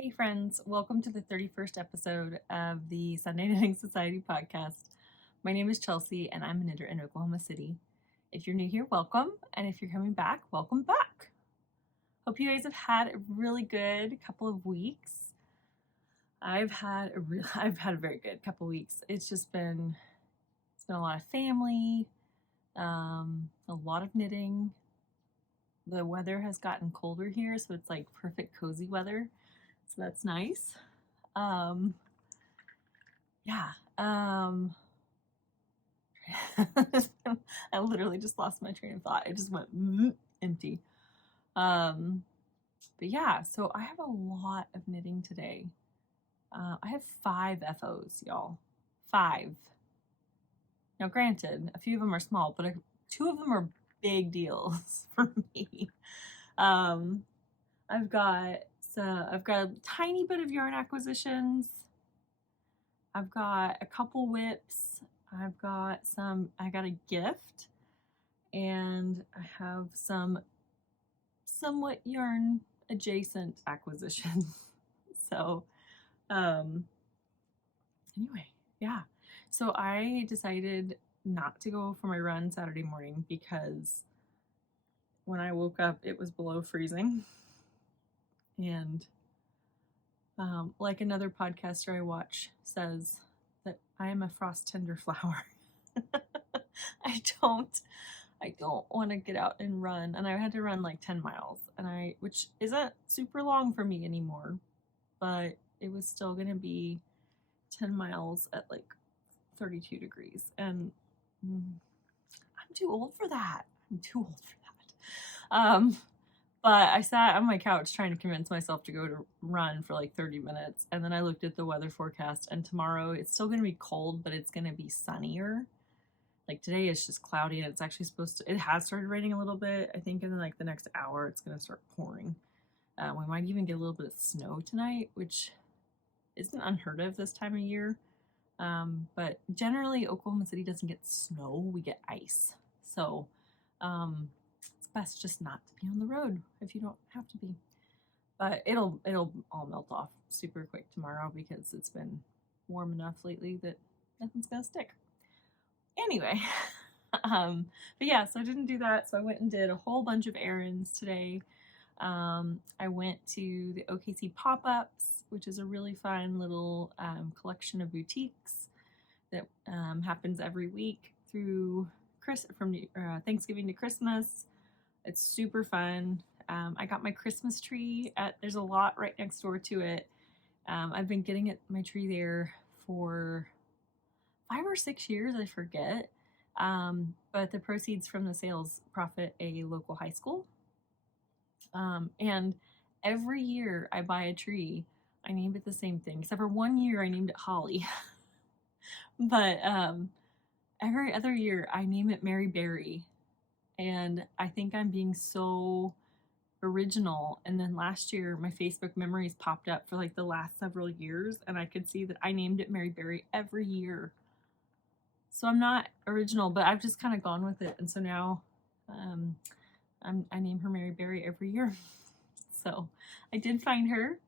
Hey friends, welcome to the 31st episode of the Sunday Knitting Society podcast. My name is Chelsea and I'm a knitter in Oklahoma City. If you're new here, welcome, and if you're coming back, welcome back. Hope you guys have had a really good couple of weeks. I've had a very good couple of weeks. It's been a lot of family, a lot of knitting. The weather has gotten colder here, so it's like perfect cozy weather. So that's nice. Yeah. I literally just lost my train of thought. I just went empty. But yeah, so I have a lot of knitting today. I have 5 FOs, y'all. 5. Now, granted, a few of them are small, but 2 of them are big deals for me. I've got a tiny bit of yarn acquisitions. I've got a couple whips. I got a gift, and I have some somewhat yarn adjacent acquisitions. So, anyway, yeah. So I decided not to go for my run Saturday morning because when I woke up, it was below freezing. And like another podcaster I watch says that I am a frost tender flower. I don't want to get out and run, and I had to run like 10 miles, which isn't super long for me anymore, but it was still going to be 10 miles at like 32 degrees, and I'm too old for that. But I sat on my couch trying to convince myself to go to run for like 30 minutes. And then I looked at the weather forecast, and tomorrow it's still going to be cold, but it's going to be sunnier. Like today it's just cloudy, and it's actually it has started raining a little bit. I think in like the next hour it's going to start pouring. We might even get a little bit of snow tonight, which isn't unheard of this time of year. But generally Oklahoma City doesn't get snow, we get ice. So, it's best just not to be on the road if you don't have to be. But it'll all melt off super quick tomorrow because it's been warm enough lately that nothing's gonna stick. Anyway, but yeah, so I didn't do that. So I went and did a whole bunch of errands today. I went to the OKC Pop-Ups, which is a really fun little collection of boutiques that happens every week through from Thanksgiving to Christmas. It's super fun. I got my Christmas tree there's a lot right next door to it. I've been getting my tree there for 5 or 6 years, I forget. But the proceeds from the sales profit a local high school. And every year I buy a tree, I name it the same thing, except for one year I named it Holly. But every other year I name it Mary Berry. And I think I'm being so original. And then last year my Facebook memories popped up for like the last several years, and I could see that I named it Mary Berry every year. So I'm not original, but I've just kind of gone with it. And so now I name her Mary Berry every year. So I did find her.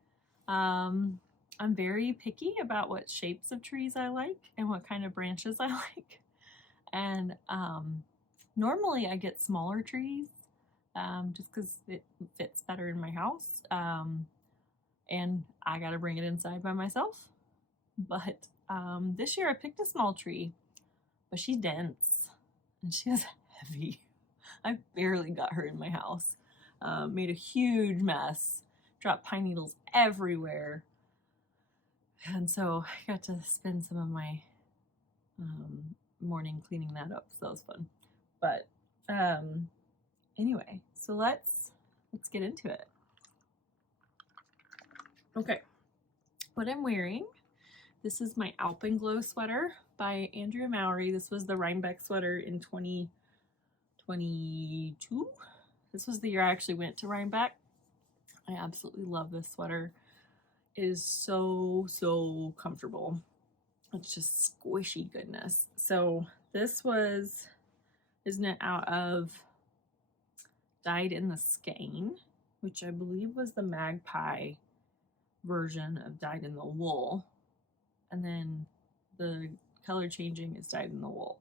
I'm very picky about what shapes of trees I like and what kind of branches I like. And normally I get smaller trees just because it fits better in my house. And I got to bring it inside by myself. But this year I picked a small tree, but she's dense and she was heavy. I barely got her in my house. Made a huge mess, dropped pine needles everywhere. And so I got to spend some of my morning cleaning that up, so that was fun. But anyway, so let's get into it. Okay, what I'm wearing, this is my Alpine Glow sweater by Andrea Mowry. This was the Rhinebeck sweater in 2022. This was the year I actually went to Rhinebeck. I absolutely love this sweater. It is so comfortable. It's just squishy goodness. So this is knit out of Dyed in the Skein, which I believe was the Magpie version of dyed in the wool, and then the color changing is dyed in the wool.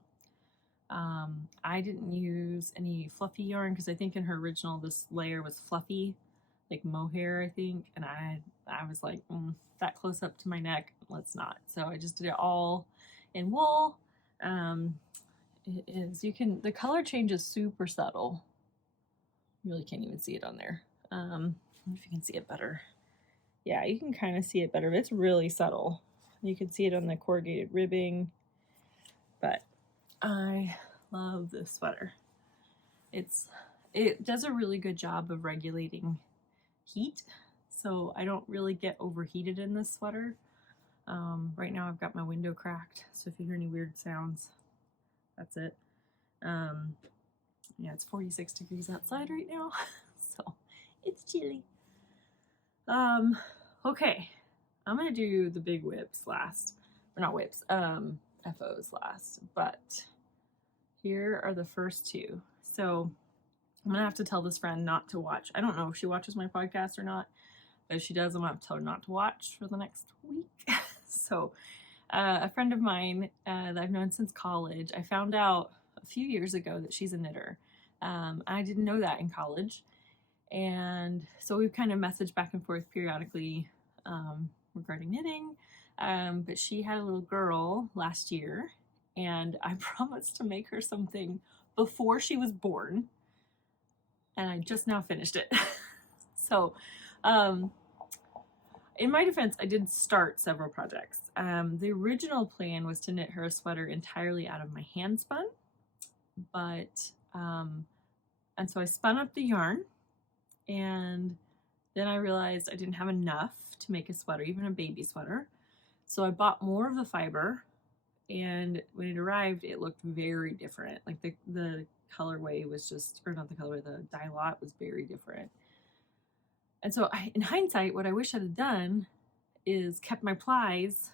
I didn't use any fluffy yarn because I think in her original this layer was fluffy, like mohair, I think, and I was like, that close up to my neck, let's not. So I just did it all in wool. It is, the color change is super subtle. You really can't even see it on there. I don't know if you can see it better. Yeah, you can kind of see it better, but it's really subtle. You can see it on the corrugated ribbing, but I love this sweater. It does a really good job of regulating heat, so I don't really get overheated in this sweater. Right now I've got my window cracked, so if you hear any weird sounds, that's it. Yeah, it's 46 degrees outside right now, so it's chilly. Okay, I'm gonna do the big whips last, or not whips, FOs last, but here are the first two. So I'm gonna have to tell this friend not to watch. I don't know if she watches my podcast or not, but if she does, I'm gonna have to tell her not to watch for the next week. So a friend of mine that I've known since college, I found out a few years ago that she's a knitter. I didn't know that in college. And so we've kind of messaged back and forth periodically regarding knitting. But she had a little girl last year, and I promised to make her something before she was born. And I just now finished it. So in my defense, I did start several projects. The original plan was to knit her a sweater entirely out of my hand spun, but and so I spun up the yarn, and then I realized I didn't have enough to make a sweater, even a baby sweater. So I bought more of the fiber, and when it arrived, it looked very different. Like the colorway was just, or not the colorway, the dye lot was very different. And so in hindsight, what I wish I'd have done is kept my plies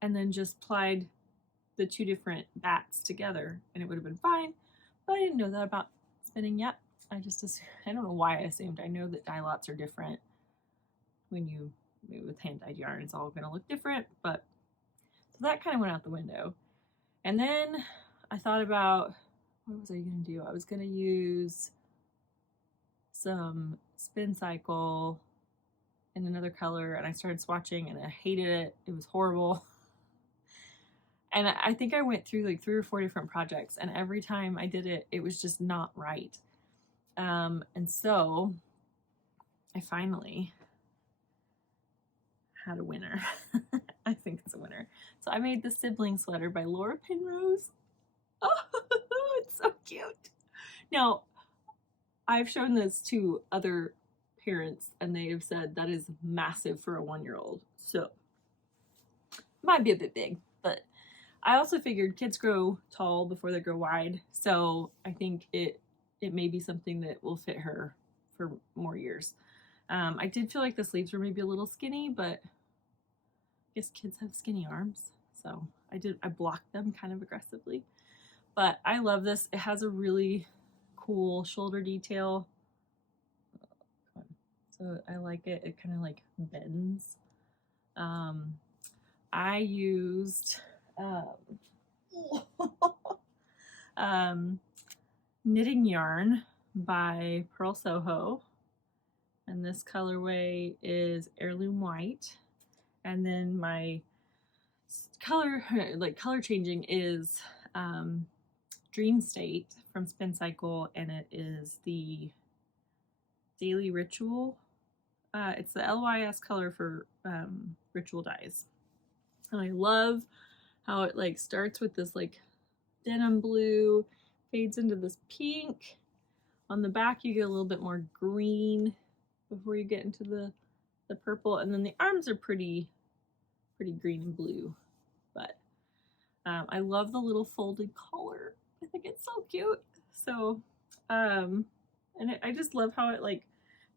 and then just plied the two different bats together, and it would have been fine. But I didn't know that about spinning yet. I just assumed, I don't know why I assumed. I know that dye lots are different when you with hand dyed yarn. It's all going to look different, but so that kind of went out the window. And then I thought about, what was I going to do? I was going to use some spin cycle in another color, and I started swatching and I hated it. It was horrible. And I think I went through like 3 or 4 different projects, and every time I did it, it was just not right. And so I finally had a winner. I think it's a winner. So I made the Sibling sweater by Laura Penrose. Oh, it's so cute. Now, I've shown this to other parents, and they have said that is massive for a 1-year-old. So might be a bit big, but I also figured kids grow tall before they grow wide. So I think it may be something that will fit her for more years. I did feel like the sleeves were maybe a little skinny, but I guess kids have skinny arms. So I blocked them kind of aggressively. But I love this. It has a really cool shoulder detail. So I like it. It kind of like bends. I used knitting yarn by Purl Soho, and this colorway is Heirloom White. And then my color changing is Dream State from Spin Cycle, and it is the Daily Ritual. It's the LYS color for ritual dyes. And I love how it like starts with this like denim blue, fades into this pink. On the back you get a little bit more green before you get into the purple, and then the arms are pretty green and blue. But I love the little folded collar. I think it's so cute. So and I just love how it like,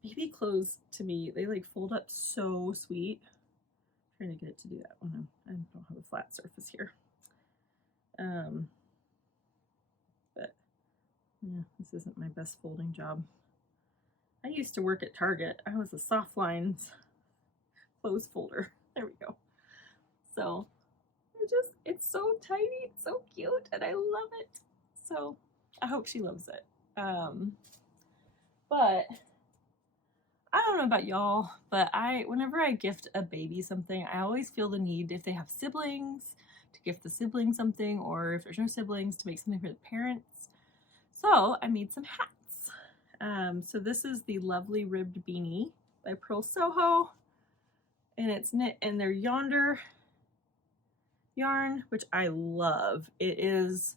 baby clothes to me, they like fold up so sweet. I'm trying to get it to do that. Oh no, I don't have a flat surface here. But yeah, this isn't my best folding job. I used to work at Target. I was a soft lines clothes folder. There we go. So it's so tiny, it's so cute, and I love it. So I hope she loves it. But I don't know about y'all, but whenever I gift a baby something, I always feel the need, if they have siblings, to gift the sibling something, or if there's no siblings, to make something for the parents. So I made some hats. So this is the lovely ribbed beanie by Purl Soho, and it's knit in their Yonder yarn, which I love. It is,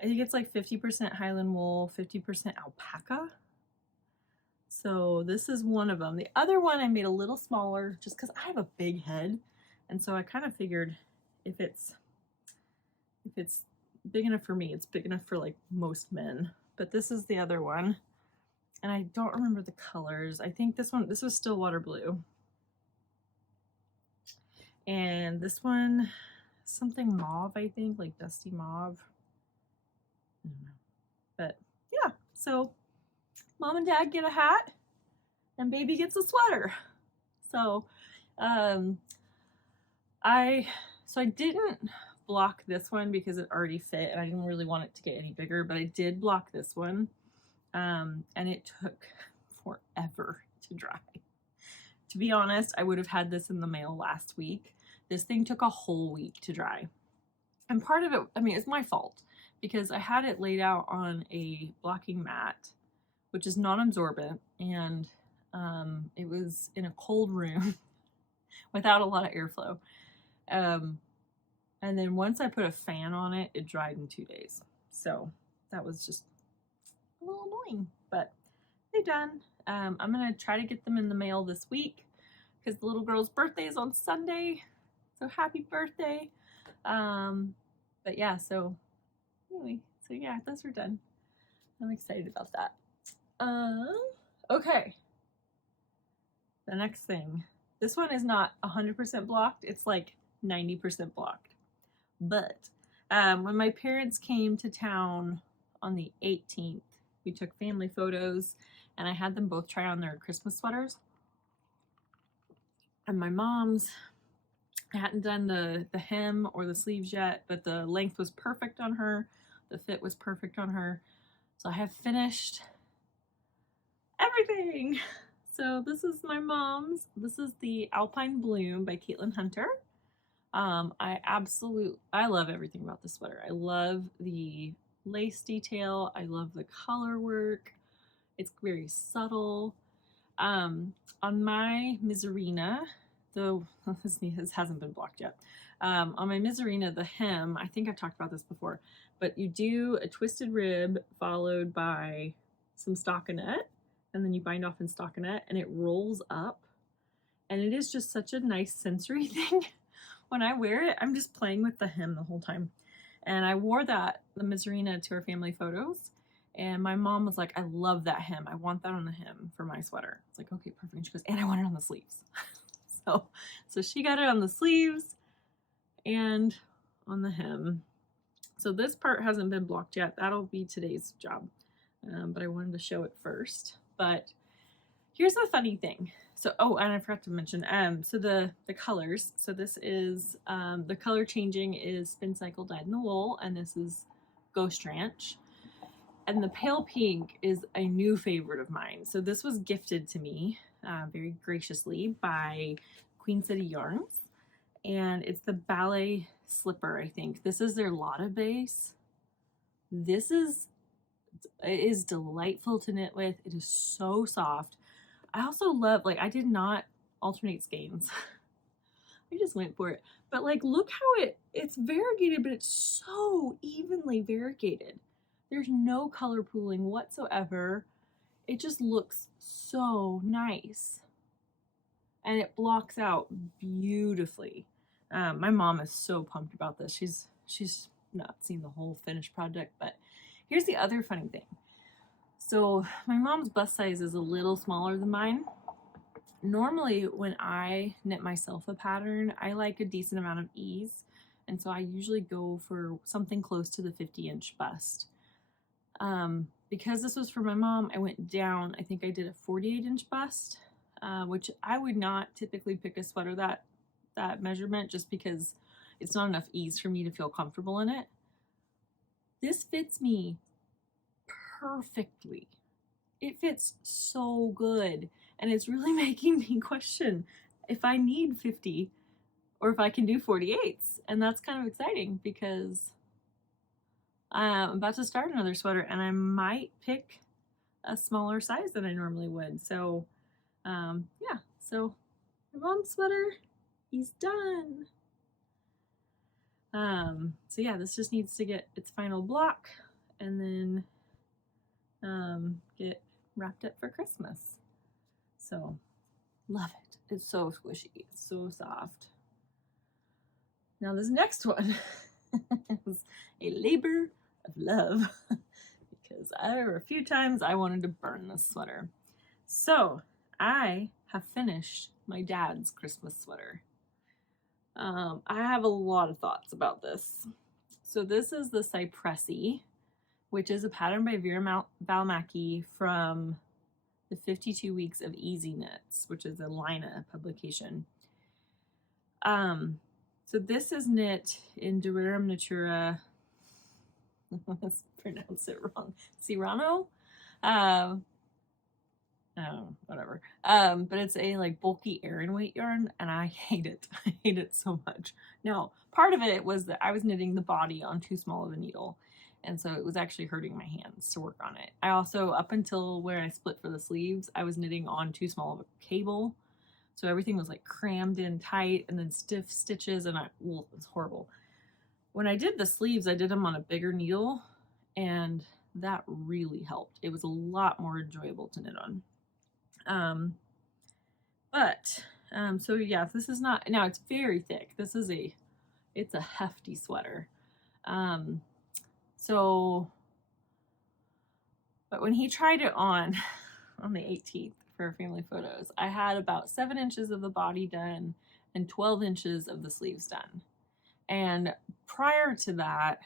I think it's like 50% Highland wool, 50% alpaca. So this is one of them. The other one I made a little smaller just because I have a big head, and so I kind of figured if it's big enough for me, it's big enough for like most men. But this is the other one, and I don't remember the colors. I think this was Stillwater blue, and this one something mauve, I think, like dusty mauve. I don't know. But yeah, so mom and dad get a hat and baby gets a sweater. So I didn't block this one because it already fit and I didn't really want it to get any bigger, but I did block this one. And it took forever to dry. To be honest, I would have had this in the mail last week. This thing took a whole week to dry. And part of it, I mean, it's my fault because I had it laid out on a blocking mat, which is non-absorbent, and it was in a cold room without a lot of airflow. And then once I put a fan on it, it dried in 2 days. So that was just a little annoying, but they're done. I'm gonna try to get them in the mail this week because the little girl's birthday is on Sunday. So happy birthday. But yeah, so anyway, so yeah, those are done. I'm excited about that. Okay. The next thing. This one is not 100% blocked. It's like 90% blocked. But when my parents came to town on the 18th, we took family photos and I had them both try on their Christmas sweaters. And my mom's, I hadn't done the hem or the sleeves yet, but the length was perfect on her. The fit was perfect on her. So I have finished everything. So this is my mom's. This is the Alpine Bloom by Caitlin Hunter. I love everything about this sweater. I love the lace detail. I love the color work. It's very subtle. On my Miserina, though this hasn't been blocked yet. On my Miserina, the hem, I think I've talked about this before, but you do a twisted rib followed by some stockinette, and then you bind off in stockinette, and it rolls up, and it is just such a nice sensory thing. When I wear it, I'm just playing with the hem the whole time. And I wore the Miserina to our family photos, and my mom was like, I love that hem. I want that on the hem for my sweater. It's like, okay, perfect. And she goes, and I want it on the sleeves. So she got it on the sleeves and on the hem. So this part hasn't been blocked yet. That'll be today's job. But I wanted to show it first. But here's the funny thing. So, oh, and I forgot to mention, so the colors. So this is, the color changing is Spin Cycle Dyed in the Wool, and this is Ghost Ranch. And the pale pink is a new favorite of mine. So this was gifted to me very graciously by Queen City Yarns. And it's the Ballet Slipper, I think. This is their Lotta base. It is delightful to knit with. It is so soft. I also love, like, I did not alternate skeins. I just went for it. But like, look how it's variegated, but it's so evenly variegated. There's no color pooling whatsoever. It just looks so nice. And it blocks out beautifully. My mom is so pumped about this. She's not seen the whole finished project, but here's the other funny thing. So my mom's bust size is a little smaller than mine. Normally when I knit myself a pattern, I like a decent amount of ease. And so I usually go for something close to the 50-inch bust. Because this was for my mom, I went down, I think I did a 48-inch bust. which I would not typically pick a sweater that measurement just because it's not enough ease for me to feel comfortable in it. This fits me perfectly. It fits so good, and it's really making me question if I need 50 or if I can do 48s, and that's kind of exciting because I'm about to start another sweater and I might pick a smaller size than I normally would. So yeah, so my mom's sweater, he's done. So yeah, this just needs to get its final block and then get wrapped up for Christmas. So love it. It's so squishy. It's so soft. Now this next one is a labor of love because there were a few times I wanted to burn this sweater. So I have finished my dad's Christmas sweater. I have a lot of thoughts about this. So this is the Sypressi, which is a pattern by Veera Välimäki from the 52 Weeks of Easy Knits, which is a Lina publication. So this is knit in Durarum Natura. Let's pronounce it wrong. Cirano? Oh, whatever. But it's a like bulky Aran weight yarn, and I hate it. I hate it so much. Now, part of it was that I was knitting the body on too small of a needle, and so it was actually hurting my hands to work on it. I also, up until where I split for the sleeves, I was knitting on too small of a cable, so everything was like crammed in tight, and then stiff stitches, and well, it was horrible. When I did the sleeves, I did them on a bigger needle, and that really helped. It was a lot more enjoyable to knit on. So yeah, this is not, now it's very thick. It's a hefty sweater. But when he tried it on the 18th for family photos, I had about 7 inches of the body done and 12 inches of the sleeves done. And prior to that,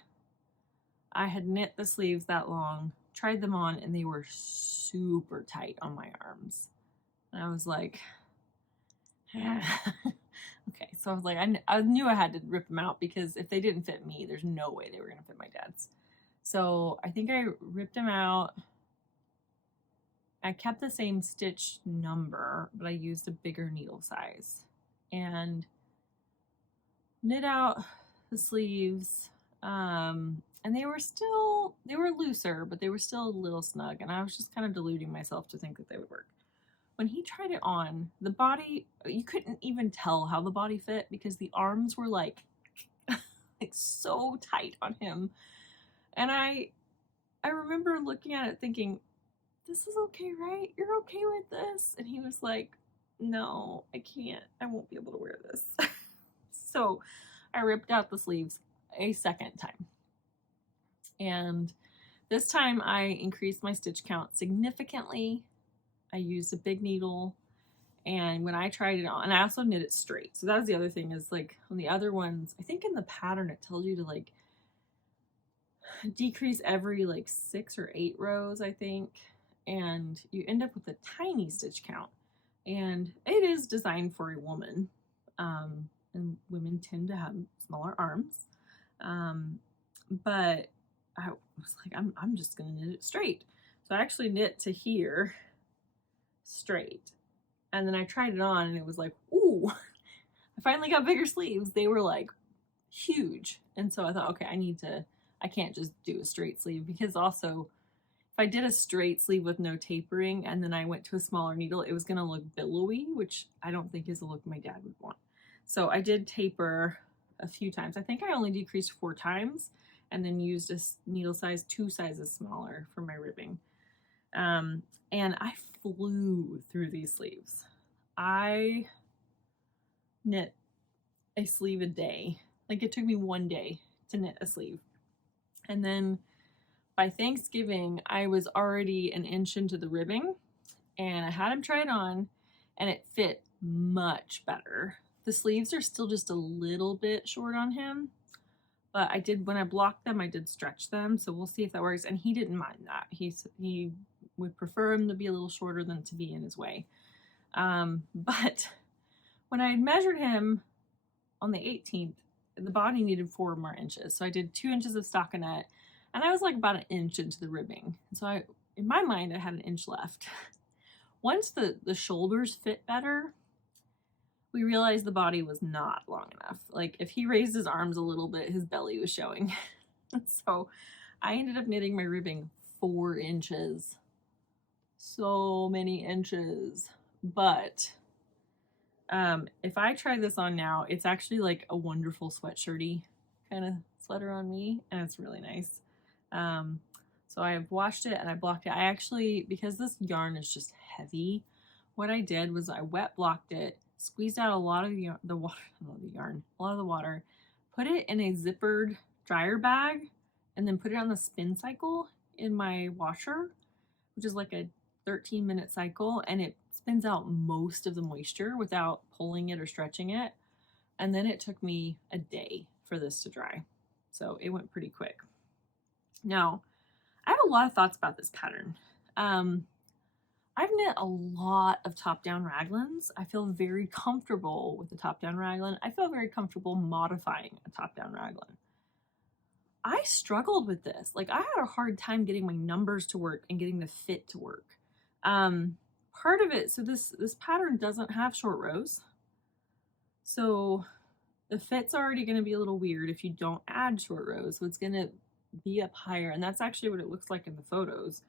I had knit the sleeves that long, tried them on, and they were super tight on my arms. And I was like, okay. So I was like, I knew I had to rip them out because if they didn't fit me, there's no way they were going to fit my dad's. So I think I ripped them out. I kept the same stitch number, but I used a bigger needle size and knit out the sleeves. And they were looser, but they were still a little snug. And I was just kind of deluding myself to think that they would work. When he tried it on, the body, you couldn't even tell how the body fit because the arms were like so tight on him. And I remember looking at it thinking, this is okay, right? You're okay with this? And he was like, no, I can't. I won't be able to wear this. So I ripped out the sleeves a second time. And this time I increased my stitch count significantly. I used a big needle, and when I tried it on, and I also knit it straight. So that was the other thing, is like on the other ones, I think in the pattern it tells you to like decrease every like 6 or 8 rows, I think, and you end up with a tiny stitch count. And it is designed for a woman, and women tend to have smaller arms. But I was like, I'm just gonna knit it straight. So I actually knit to here straight, and then I tried it on and it was like, ooh, I finally got bigger sleeves. They were like huge. And so I thought, okay, I can't just do a straight sleeve, because also if I did a straight sleeve with no tapering and then I went to a smaller needle, it was going to look billowy, which I don't think is a look my dad would want. So I did taper a few times. I think I only decreased 4 times and then used a needle size 2 sizes smaller for my ribbing. And I flew through these sleeves. I knit a sleeve a day. Like, it took me 1 day to knit a sleeve. And then by Thanksgiving, I was already an inch into the ribbing, and I had him try it on, and it fit much better. The sleeves are still just a little bit short on him, but when I blocked them, I did stretch them, so we'll see if that works. And he didn't mind that. He would prefer him to be a little shorter than to be in his way. But when I had measured him on the 18th, the body needed 4 more inches. So I did 2 inches of stockinette, and I was like about an inch into the ribbing. So in my mind, I had an inch left. Once the shoulders fit better, we realized the body was not long enough. Like if he raised his arms a little bit, his belly was showing. So I ended up knitting my ribbing 4 inches. So many inches. But if I try this on now, it's actually like a wonderful sweatshirty kind of sweater on me, and it's really nice. So I've washed it and I blocked it. I actually, because this yarn is just heavy, what I did was I wet blocked it, squeezed out a lot of the water, put it in a zippered dryer bag, and then put it on the spin cycle in my washer, which is like a 13-minute cycle, and it spins out most of the moisture without pulling it or stretching it. And then it took me a day for this to dry. So it went pretty quick. Now, I have a lot of thoughts about this pattern. I've knit a lot of top-down raglans. I feel very comfortable with the top-down raglan. I feel very comfortable modifying a top-down raglan. I struggled with this. Like I had a hard time getting my numbers to work and getting the fit to work. Part of it, so this pattern doesn't have short rows. So the fit's already going to be a little weird if you don't add short rows. So it's going to be up higher, and that's actually what it looks like in the photos.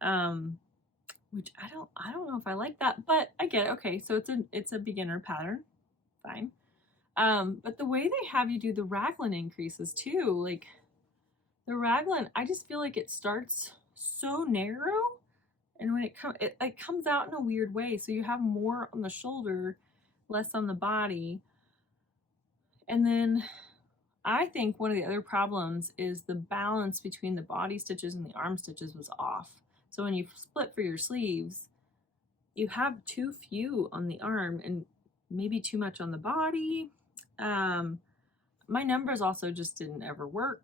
Which I don't know if I like that, but I get it. Okay, so it's a beginner pattern. Fine. But the way they have you do the raglan increases too, like the raglan, I just feel like it starts so narrow, and when it comes out in a weird way. So you have more on the shoulder, less on the body. And then I think one of the other problems is the balance between the body stitches and the arm stitches was off. So when you split for your sleeves, you have too few on the arm and maybe too much on the body. My numbers also just didn't ever work.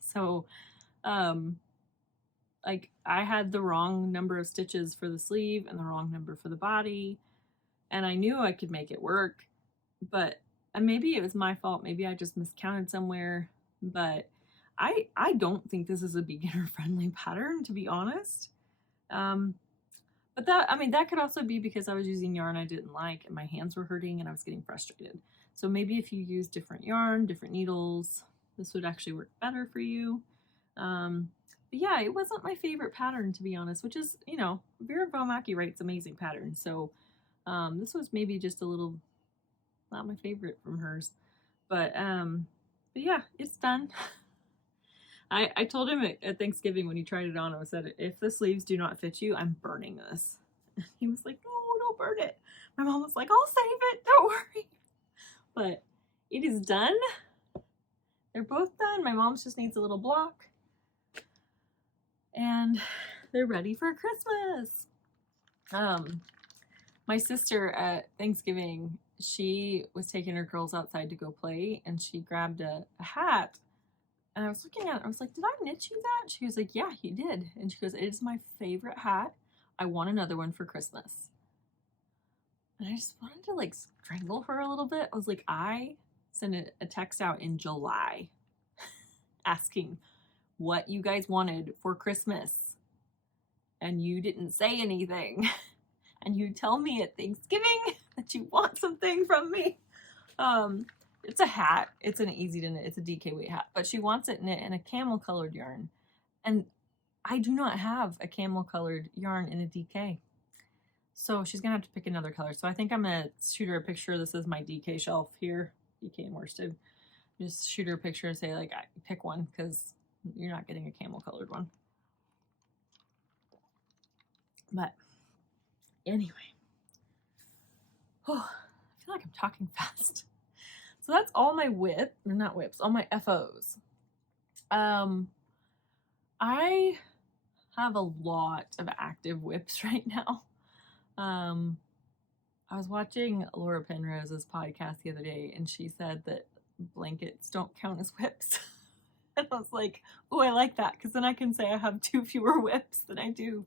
So, like I had the wrong number of stitches for the sleeve and the wrong number for the body. And I knew I could make it work, but maybe it was my fault. Maybe I just miscounted somewhere, but I don't think this is a beginner friendly pattern, to be honest. But that could also be because I was using yarn I didn't like and my hands were hurting and I was getting frustrated. So maybe if you use different yarn, different needles, this would actually work better for you. But yeah, it wasn't my favorite pattern, to be honest, which is, Veera Välimäki writes amazing patterns. So this was maybe just a little not my favorite from hers. But yeah, it's done. I told him at Thanksgiving when he tried it on, I said, if the sleeves do not fit you, I'm burning this. He was like, no, don't burn it. My mom was like, I'll save it, don't worry. But it is done. They're both done. My mom's just needs a little block. And they're ready for Christmas. My sister at Thanksgiving, she was taking her girls outside to go play, and she grabbed a hat. And I was looking at it, I was like, did I knit you that? She was like, yeah, you did. And she goes, it is my favorite hat. I want another one for Christmas. And I just wanted to like strangle her a little bit. I was like, I sent a text out in July asking what you guys wanted for Christmas. And you didn't say anything. And you tell me at Thanksgiving that you want something from me. It's a hat. It's an easy to knit. It's a DK weight hat. But she wants it knit in a camel colored yarn. And I do not have a camel colored yarn in a DK. So she's going to have to pick another color. So I think I'm going to shoot her a picture. This is my DK shelf here. DK and worsted. Just shoot her a picture and say, like, pick one because you're not getting a camel colored one. But anyway. Oh, I feel like I'm talking fast. So that's all my all my FOs. I have a lot of active whips right now. I was watching Laura Penrose's podcast the other day, and she said that blankets don't count as whips. And I was like, oh, I like that, because then I can say I have 2 fewer whips than I do.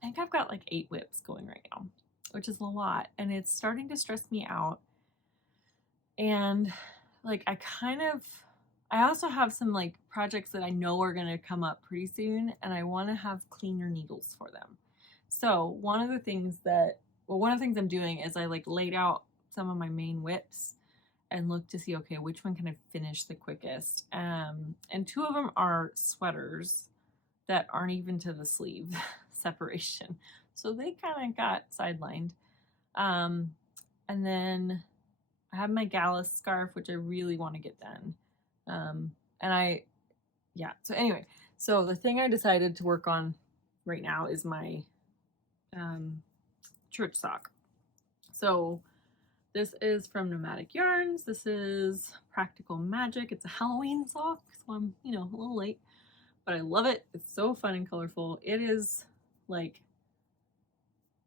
think I've got like 8 whips going right now, which is a lot, and it's starting to stress me out. And like I also have some like projects that I know are going to come up pretty soon, and I want to have cleaner needles for them. So one of the things I'm doing is I like laid out some of my main whips and look to see, okay, which one can I finish the quickest. And 2 of them are sweaters that aren't even to the sleeve separation. So they kind of got sidelined. And then I have my gala scarf, which I really want to get done. So anyway, so the thing I decided to work on right now is my church sock. So this is from Nomadic Yarns. This is Practical Magic. It's a Halloween sock, so I'm, a little late, but I love it. It's so fun and colorful. It is like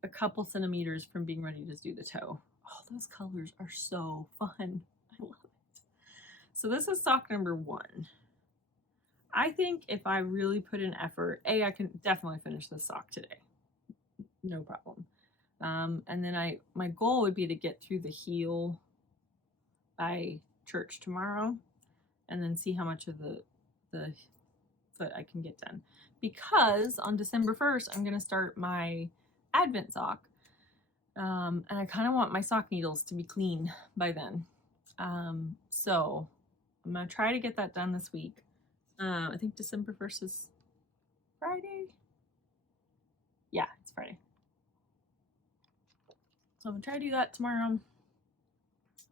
a couple centimeters from being ready to do the toe. Oh, those colors are so fun. I love it. So this is sock number 1. I think if I really put in effort, I can definitely finish this sock today. No problem. And then my goal would be to get through the heel by church tomorrow, and then see how much of the foot I can get done. Because on December 1st, I'm going to start my Advent sock. And I kind of want my sock needles to be clean by then. So I'm going to try to get that done this week. I think December 1st is Friday. Yeah, it's Friday. So I'm going to try to do that tomorrow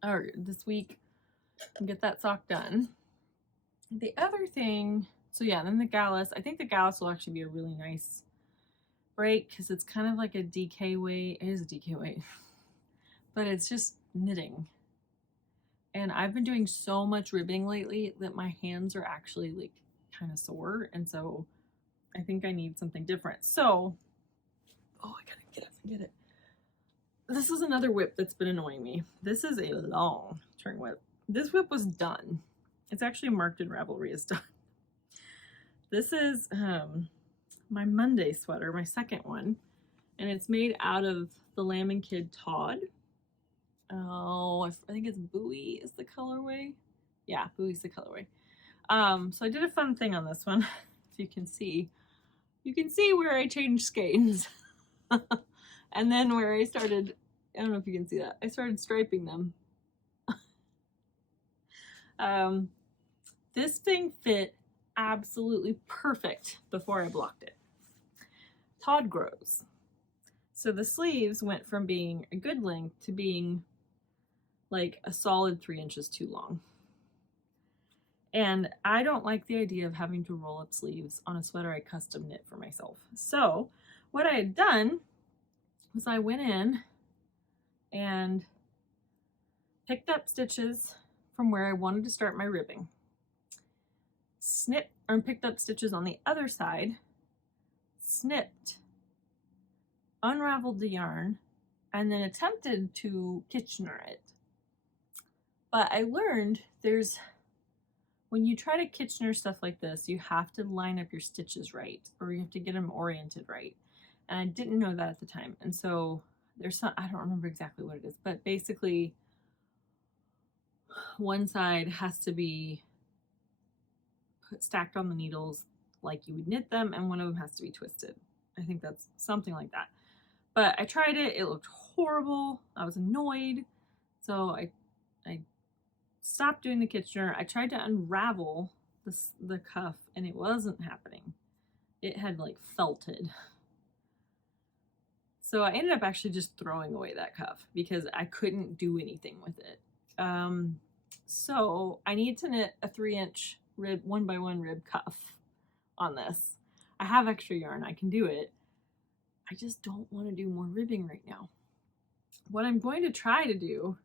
or this week and get that sock done. The other thing, so yeah, then the Gallus. I think the Gallus will actually be a really nice break because it's kind of like a DK weight. It is a DK weight, but it's just knitting. And I've been doing so much ribbing lately that my hands are actually like kind of sore. And so I think I need something different. So, I gotta get up and get it. This is another whip that's been annoying me. This is a long turn whip. This whip was done. It's actually marked in Ravelry as done. This is my Monday sweater, my second one. And it's made out of the Lamb and Kid Todd. Oh, I think it's Bowie is the colorway. Yeah, Bowie's the colorway. So I did a fun thing on this one. If you can see where I changed skeins. And then where I started, I don't know if you can see that, I started striping them. This thing fit absolutely perfect before I blocked it. Todd grows. So the sleeves went from being a good length to being like a solid 3 inches too long. And I don't like the idea of having to roll up sleeves on a sweater I custom knit for myself. So what I had done was I went in and picked up stitches from where I wanted to start my ribbing. Picked up stitches on the other side, snipped, unraveled the yarn, and then attempted to Kitchener it. But I learned when you try to Kitchener stuff like this, you have to line up your stitches right, or you have to get them oriented right. And I didn't know that at the time. And so I don't remember exactly what it is, but basically one side has to be stacked on the needles like you would knit them, and one of them has to be twisted. I think that's something like that. But I tried it. It looked horrible. I was annoyed. So I stopped doing the Kitchener. I tried to unravel the cuff, and it wasn't happening. It had like felted. So I ended up actually just throwing away that cuff because I couldn't do anything with it. So I need to knit a 3-inch rib, 1x1 rib cuff on this. I have extra yarn. I can do it. I just don't want to do more ribbing right now. What I'm going to try to do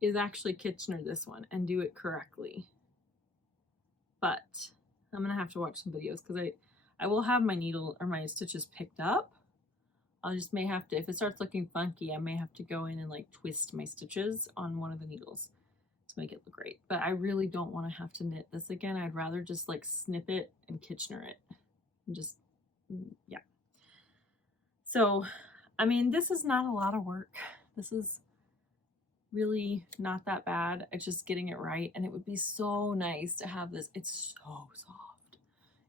is actually Kitchener this one and do it correctly. But I'm going to have to watch some videos because I will have my needle or my stitches picked up. I'll just may have to, if it starts looking funky, I may have to go in and like twist my stitches on one of the needles to make it look great. But I really don't want to have to knit this again. I'd rather just like snip it and Kitchener it. And just, yeah. So, I mean, this is not a lot of work. This is really not that bad. It's just getting it right. And it would be so nice to have this. It's so soft.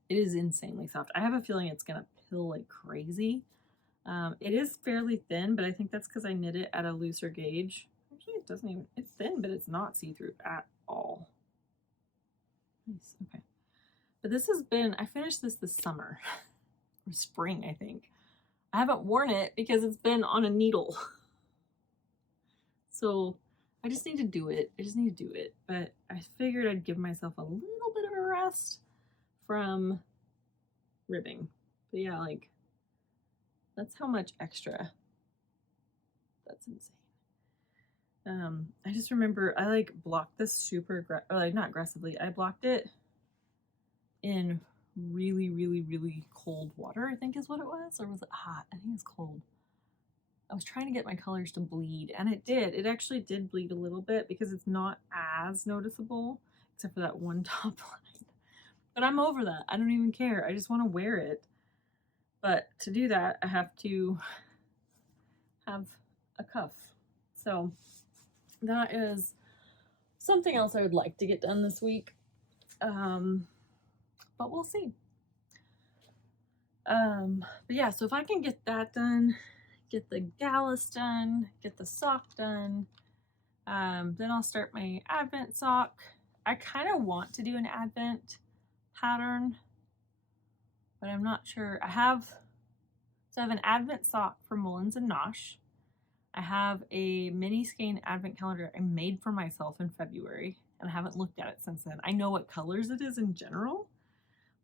It is insanely soft. I have a feeling it's going to pill like crazy. It is fairly thin, but I think that's because I knit it at a looser gauge. Actually, it doesn't even, it's thin, but it's not see-through at all. Nice, okay. But this has been, I finished this summer, or spring, I think. I haven't worn it because it's been on a needle. So I just need to do it. I just need to do it. But I figured I'd give myself a little bit of a rest from ribbing. But yeah, like, that's how much extra. That's insane. I just remember I like blocked this super, or like not aggressively. I blocked it in really, really, really cold water, I think is what it was. Or was it hot? I think it was cold. I was trying to get my colors to bleed, and it did. It actually did bleed a little bit because it's not as noticeable, except for that one top line. But I'm over that. I don't even care. I just want to wear it. But to do that, I have to have a cuff. So that is something else I would like to get done this week. But we'll see. But yeah, so if I can get that done, get the gallus done, get the sock done, then I'll start my Advent sock. I kind of want to do an Advent pattern, but I'm not sure. I have an Advent sock from Mullins and Nosh. I have a mini skein Advent calendar I made for myself in February, and I haven't looked at it since then. I know what colors it is in general,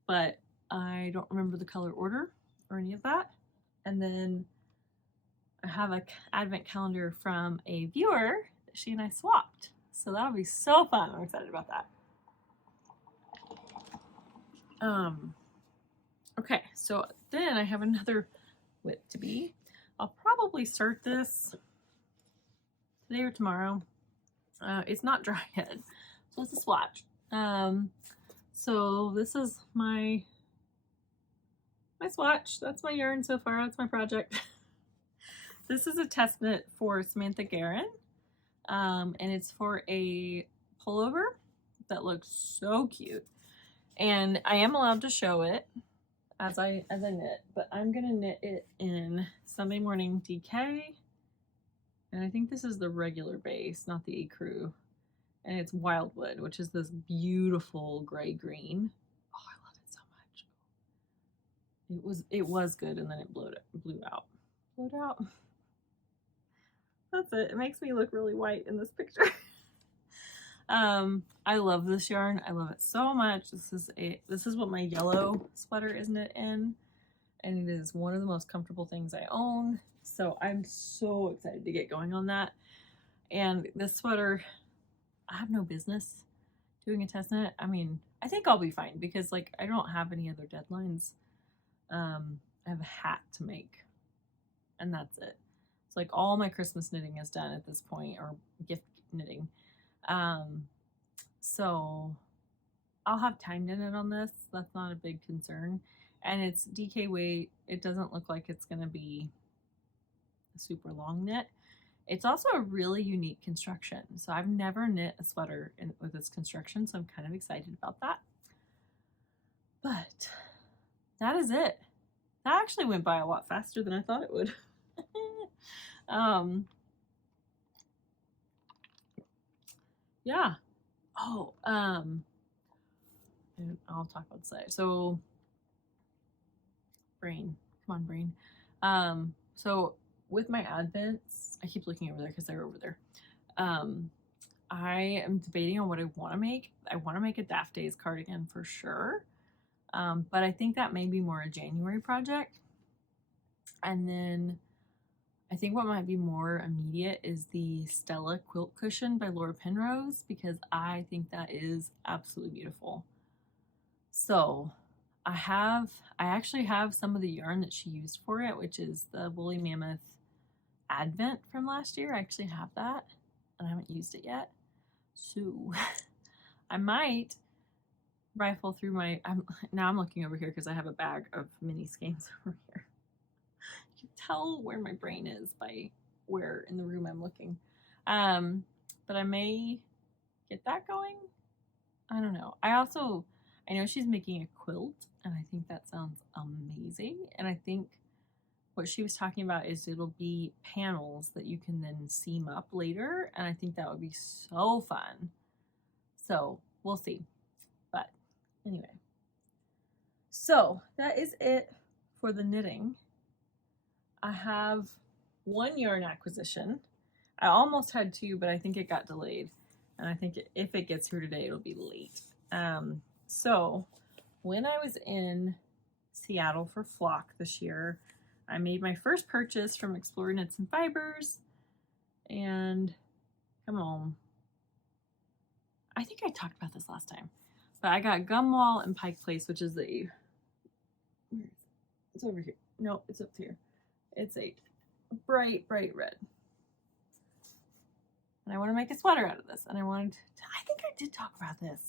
but I don't remember the color order or any of that. And then I have an Advent calendar from a viewer that she and I swapped. So that'll be so fun. I'm excited about that. Okay, so then I have another whip to be. I'll probably start this today or tomorrow. It's not dry yet, so it's a swatch. So this is my swatch. That's my yarn so far. That's my project. This is a test knit for Samantha Guerin, and it's for a pullover that looks so cute. And I am allowed to show it as I knit, but I'm gonna knit it in Sunday Morning DK, and I think this is the regular base, not the ecru, and it's Wildwood, which is this beautiful gray green. Oh, I love it so much. It was good, and then it blew out. That's it. It makes me look really white in this picture. I love this yarn. I love it so much. This is what my yellow sweater is knit in, and it is one of the most comfortable things I own. So I'm so excited to get going on that. And this sweater, I have no business doing a test knit. I mean, I think I'll be fine because like I don't have any other deadlines. I have a hat to make, and that's it. It's like all my Christmas knitting is done at this point, or gift knitting. So I'll have time to knit on this. That's not a big concern. And it's DK weight. It doesn't look like it's going to be a super long knit. It's also a really unique construction. So I've never knit a sweater with this construction, so I'm kind of excited about that. But that is it. That actually went by a lot faster than I thought it would. Yeah. Oh, and I'll talk about the side. So, brain, come on, brain. So with my Advents, I keep looking over there because they're over there. I am debating on what I want to make. I want to make a Daft Days cardigan for sure, but I think that may be more a January project. And then I think what might be more immediate is the Stella quilt cushion by Laura Penrose, because I think that is absolutely beautiful. So I actually have some of the yarn that she used for it, which is the Woolly Mammoth Advent from last year. I actually have that, and I haven't used it yet. So I might rifle through my, now I'm looking over here because I have a bag of mini skeins over here. tell where my brain is by where in the room I'm looking. But I may get that going. I don't know. I know she's making a quilt, and I think that sounds amazing. And I think what she was talking about is it'll be panels that you can then seam up later, and I think that would be so fun. So we'll see. But anyway, so that is it for the knitting. I have one yarn acquisition. I almost had two, but I think it got delayed. And I think if it gets here today, it'll be late. So when I was in Seattle for Flock this year, I made my first purchase from Explore Knits and Fibers. And come on. I think I talked about this last time. But I got Gumwall and Pike Place, which is the... It's over here. No, it's up here. It's a bright, bright red. And I want to make a sweater out of this. And I think I did talk about this.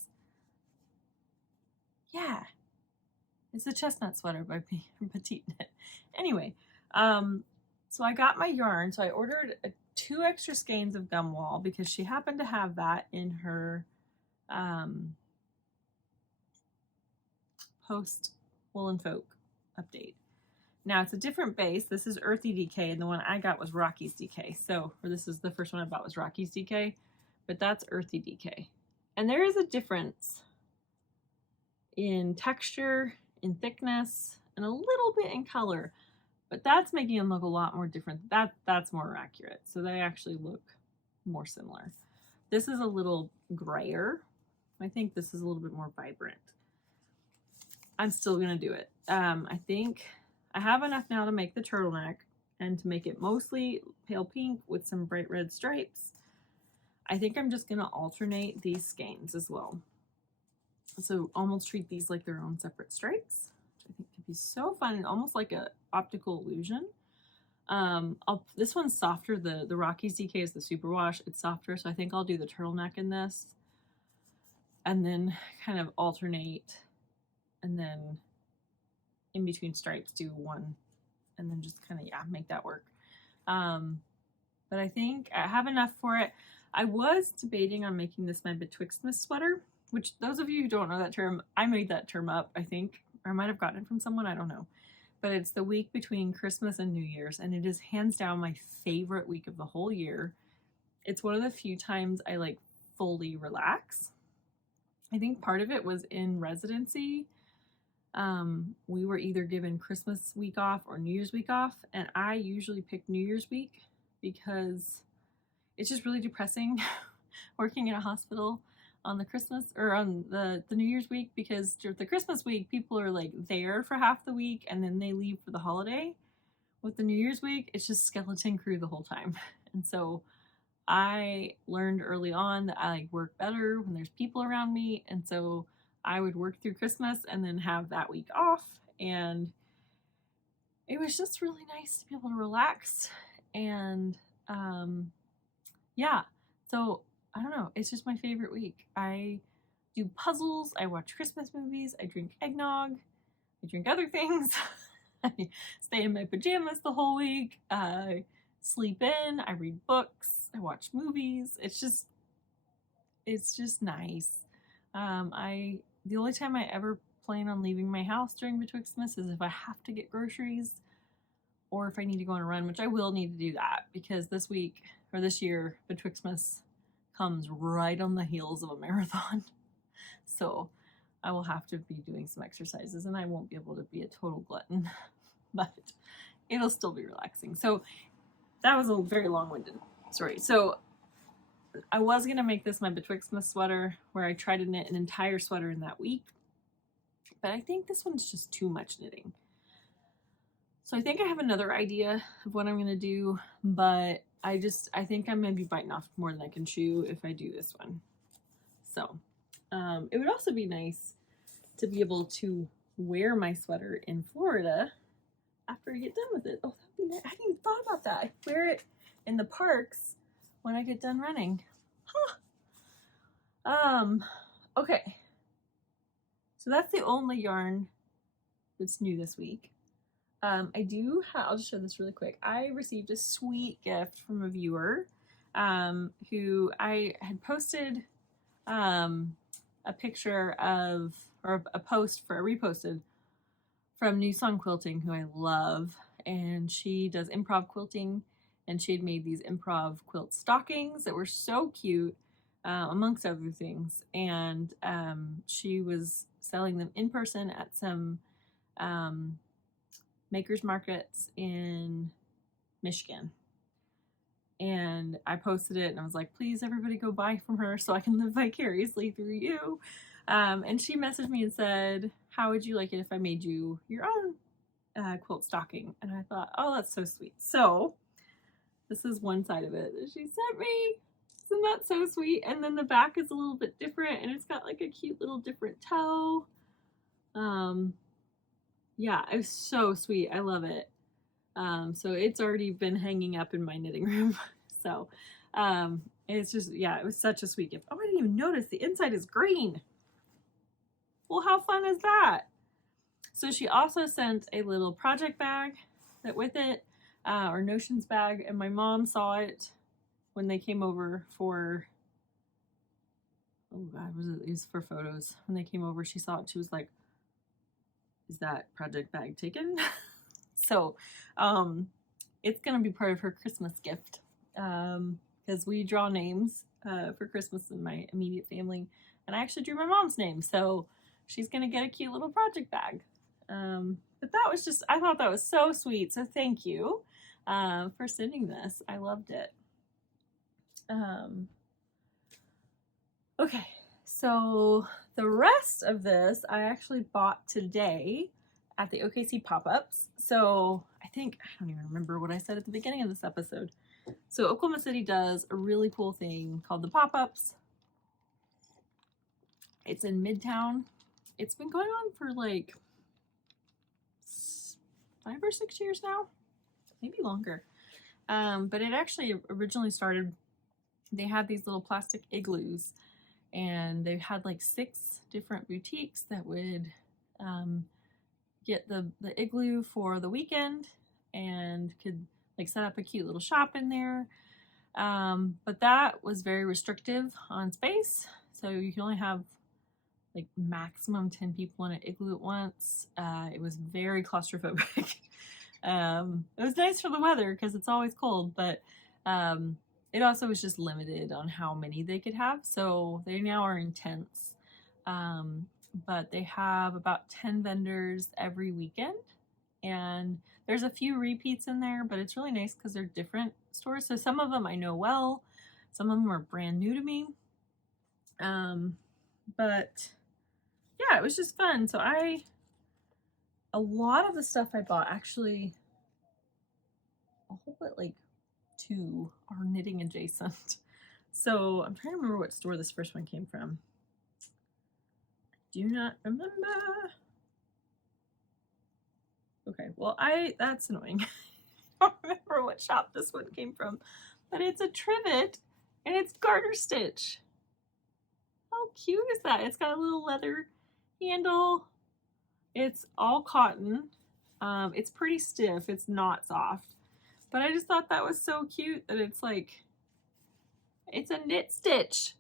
Yeah. It's a chestnut sweater by PetiteKnit. Anyway, so I got my yarn. So I ordered 2 extra skeins of Gumwall because she happened to have that in her post Woolen Folk update. Now it's a different base. This is Earthy DK, and the one I got was Rocky's DK. So, or this is the first one I bought was Rocky's DK, but that's Earthy DK. And there is a difference in texture, in thickness, and a little bit in color, but that's making them look a lot more different. That's more accurate. So they actually look more similar. This is a little grayer. I think this is a little bit more vibrant. I'm still gonna do it. I think I have enough now to make the turtleneck and to make it mostly pale pink with some bright red stripes. I think I'm just gonna alternate these skeins as well. So almost treat these like their own separate stripes, which I think could be so fun and almost like a optical illusion. This one's softer. The Rocky's DK is the superwash. It's softer, so I think I'll do the turtleneck in this and then kind of alternate, and then in between stripes do one, and then just kind of, yeah, make that work. But I think I have enough for it. I was debating on making this my BetwiXtmas sweater, which those of you who don't know that term, I made that term up, I think, or I might have gotten it from someone, I don't know. But it's the week between Christmas and New Year's, and it is hands down my favorite week of the whole year. It's one of the few times I like fully relax. I think part of it was in residency. We were either given Christmas week off or New Year's week off, and I usually pick New Year's week because it's just really depressing working in a hospital on the Christmas or on the New Year's week, because the Christmas week people are like there for half the week and then they leave for the holiday. With the New Year's week, it's just skeleton crew the whole time. And so I learned early on that I like work better when there's people around me, and so I would work through Christmas and then have that week off, and it was just really nice to be able to relax. And yeah, so I don't know, it's just my favorite week. I do puzzles, I watch Christmas movies, I drink eggnog, I drink other things, I stay in my pajamas the whole week, I sleep in, I read books, I watch movies. It's just nice. The only time I ever plan on leaving my house during BetwiXtmas is if I have to get groceries or if I need to go on a run, which I will need to do that because this week or this year BetwiXtmas comes right on the heels of a marathon. So I will have to be doing some exercises and I won't be able to be a total glutton, but it'll still be relaxing. So that was a very long-winded story. So I was going to make this my BetwiXtmas sweater where I try to knit an entire sweater in that week, but I think this one's just too much knitting. So I think I have another idea of what I'm going to do, but I think I'm going to be biting off more than I can chew if I do this one. So it would also be nice to be able to wear my sweater in Florida after I get done with it. Oh, that'd be nice. I hadn't even thought about that. I wear it in the parks when I get done running. Okay. So that's the only yarn that's new this week. I'll just show this really quick. I received a sweet gift from a viewer who I had posted a picture of, or a post for, reposted from New Song Quilting, who I love, and she does improv quilting, and she had made these improv quilt stockings that were so cute, amongst other things, and she was selling them in person at some makers markets in Michigan. And I posted it and I was like, please everybody go buy from her so I can live vicariously through you. And she messaged me and said, how would you like it if I made you your own quilt stocking? And I thought, oh, that's so sweet. So this is one side of it that she sent me. Isn't that so sweet? And then the back is a little bit different and it's got like a cute little different toe. Yeah, it was so sweet. I love it. So it's already been hanging up in my knitting room. So it's just, yeah, it was such a sweet gift. Oh, I didn't even notice the inside is green. Well, how fun is that? So she also sent a little project bag that with it, or notions bag, and my mom saw it when they came over for, oh God, it was for photos. When they came over, she saw it, she was like, is that project bag taken? So it's gonna be part of her Christmas gift, because we draw names for Christmas in my immediate family, and I actually drew my mom's name, so she's gonna get a cute little project bag. But that was just, I thought that was so sweet, so thank you for sending this. I loved it. Okay, so the rest of this I actually bought today at the OKC pop-ups. So I don't even remember what I said at the beginning of this episode. So Oklahoma City does a really cool thing called the pop-ups. It's in Midtown. It's been going on for like 5 or 6 years now, maybe longer. But it actually originally started, they had these little plastic igloos, and they had like 6 different boutiques that would get the igloo for the weekend and could like set up a cute little shop in there. But that was very restrictive on space. So you can only have like maximum 10 people in an igloo at once. It was very claustrophobic. It was nice for the weather because it's always cold, but it also was just limited on how many they could have. So they now are in tents. But they have about 10 vendors every weekend, and there's a few repeats in there, but it's really nice because they're different stores. So some of them I know well, some of them are brand new to me. But yeah, it was just fun. So a lot of the stuff I bought, actually, a whole bit, like 2 are knitting adjacent. So I'm trying to remember what store this first one came from. Do not remember. Okay, well, that's annoying. I don't remember what shop this one came from, but it's a trivet and it's garter stitch. How cute is that? It's got a little leather handle. It's all cotton. It's pretty stiff. It's not soft, but I just thought that was so cute that it's like, it's a knit stitch.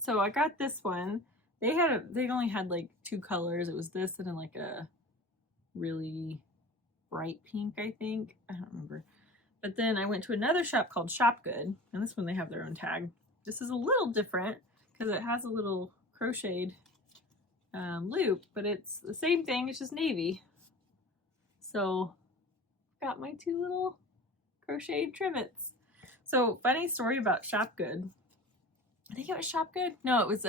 So I got this one. They only had like 2 colors. It was this and then like a really bright pink, I think. I don't remember. But then I went to another shop called Shop Good, and this one they have their own tag. This is a little different because it has a little crocheted loop, but it's the same thing. It's just navy. So got my 2 little crocheted trivets. So funny story about Shop Good. I think it was Shop Good. No, it was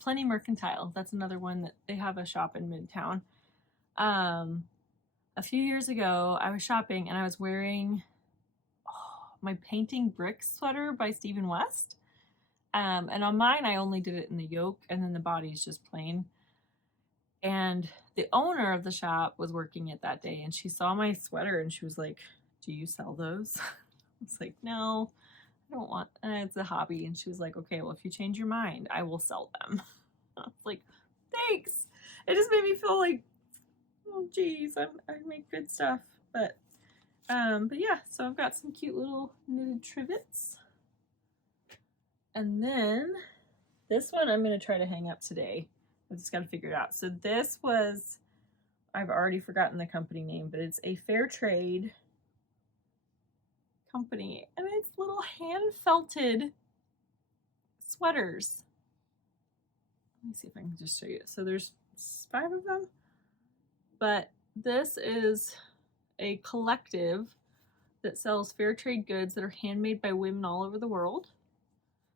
Plenty Mercantile. That's another one that they have a shop in Midtown. A few years ago, I was shopping and I was wearing my Painting Bricks sweater by Stephen West. And on mine, I only did it in the yoke, and then the body is just plain. And the owner of the shop was working it that day, and she saw my sweater and she was like, "Do you sell those?" I was like, "No. I don't want, it's a hobby." And she was like, "Okay, well, if you change your mind, I will sell them." I was like, "Thanks." It just made me feel like, Oh geez, I make good stuff. But yeah, so I've got some cute little knitted trivets. And then this one I'm going to try to hang up today. I've just got to figure it out. So this was, I've already forgotten the company name, but it's a fair trade company. And it's little hand felted sweaters. Let me see if I can just show you. So there's 5 of them, but this is a collective that sells fair trade goods that are handmade by women all over the world.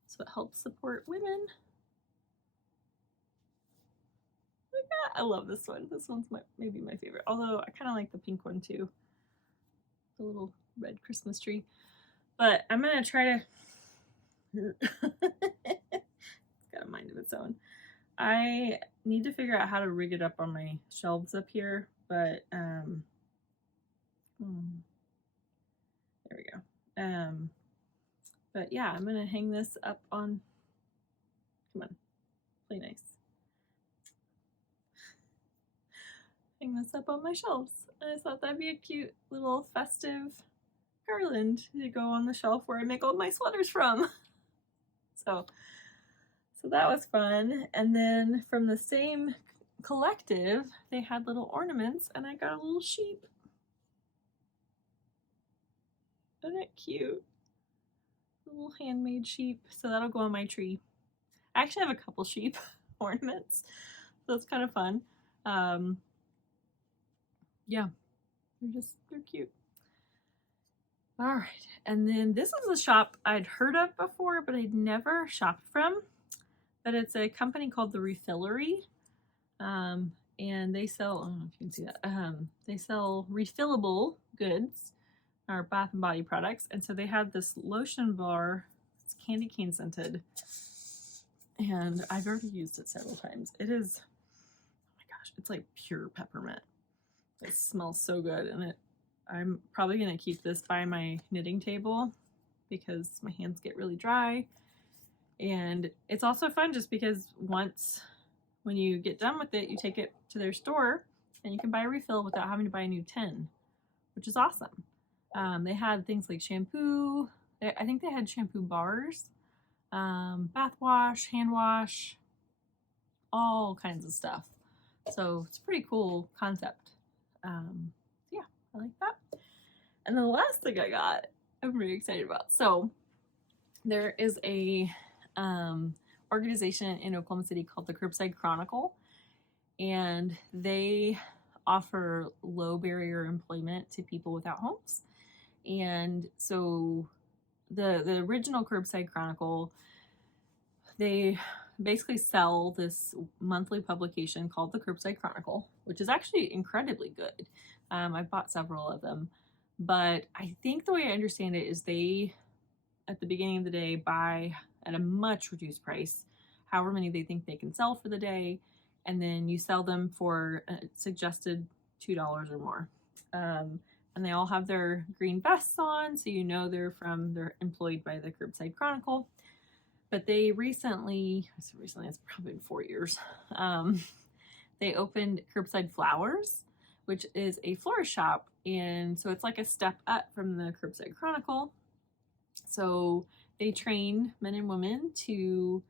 So it helps support women. Look at that. I love this one. This one's maybe my favorite. Although I kind of like the pink one too. The little red Christmas tree. But I'm going to try to... It's got a mind of its own. I need to figure out how to rig it up on my shelves up here. But, there we go. But yeah, I'm going to hang this up on... Come on. Play nice. Hang this up on my shelves. And I thought that'd be a cute little festive garland to go on the shelf where I make all my sweaters from. So that was fun. And then from the same collective, they had little ornaments, and I got a little sheep. Isn't it cute? A little handmade sheep. So that'll go on my tree. I actually have a couple sheep ornaments, so it's kind of fun. Yeah, they're cute. All right, and then this is a shop I'd heard of before, but I'd never shopped from. But it's a company called the Refillery, and they sell, I don't know if you can see that, they sell refillable goods, or bath and body products. And so they had this lotion bar, it's candy cane scented, and I've already used it several times. It is, oh my gosh, it's like pure peppermint. It smells so good, and I'm probably going to keep this by my knitting table because my hands get really dry. And it's also fun just because when you get done with it, you take it to their store and you can buy a refill without having to buy a new tin, which is awesome. They had things like shampoo. I think they had shampoo bars, bath wash, hand wash, all kinds of stuff. So it's a pretty cool concept. Yeah, I like that. And the last thing I got, I'm really excited about. So there is a organization in Oklahoma City called the Curbside Chronicle, and they offer low barrier employment to people without homes. And so the original Curbside Chronicle, they basically sell this monthly publication called the Curbside Chronicle, which is actually incredibly good. I've bought several of them, but I think the way I understand it is they, at the beginning of the day, buy at a much reduced price, however many they think they can sell for the day, and then you sell them for a suggested $2 or more. And they all have their green vests on, so you know they're employed by the Curbside Chronicle. But they recently, it's probably been 4 years, they opened Curbside Flowers, which is a florist shop. And so it's like a step up from the Curbside Chronicle. So they train men and women to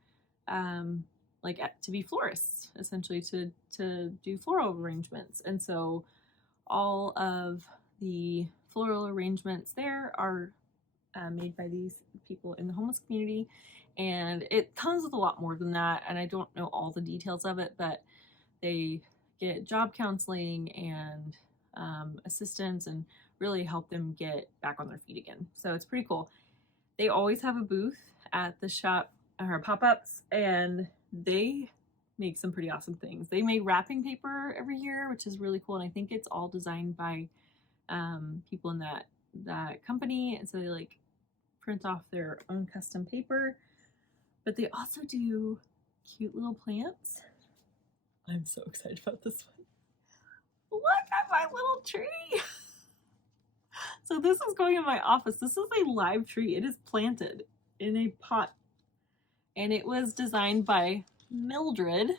be florists, essentially, to do floral arrangements. And so all of the floral arrangements there are made by these people in the homeless community. And it comes with a lot more than that, and I don't know all the details of it, but they get job counseling and assistance and really help them get back on their feet again. So it's pretty cool. They always have a booth at the shop, or pop-ups, and they make some pretty awesome things. They make wrapping paper every year, which is really cool, and I think it's all designed by people in that company, and so they like print off their own custom paper. But they also do cute little plants. I'm so excited about this one. Look at my little tree. So this is going in my office. This is a live tree. It is planted in a pot. And it was designed by Mildred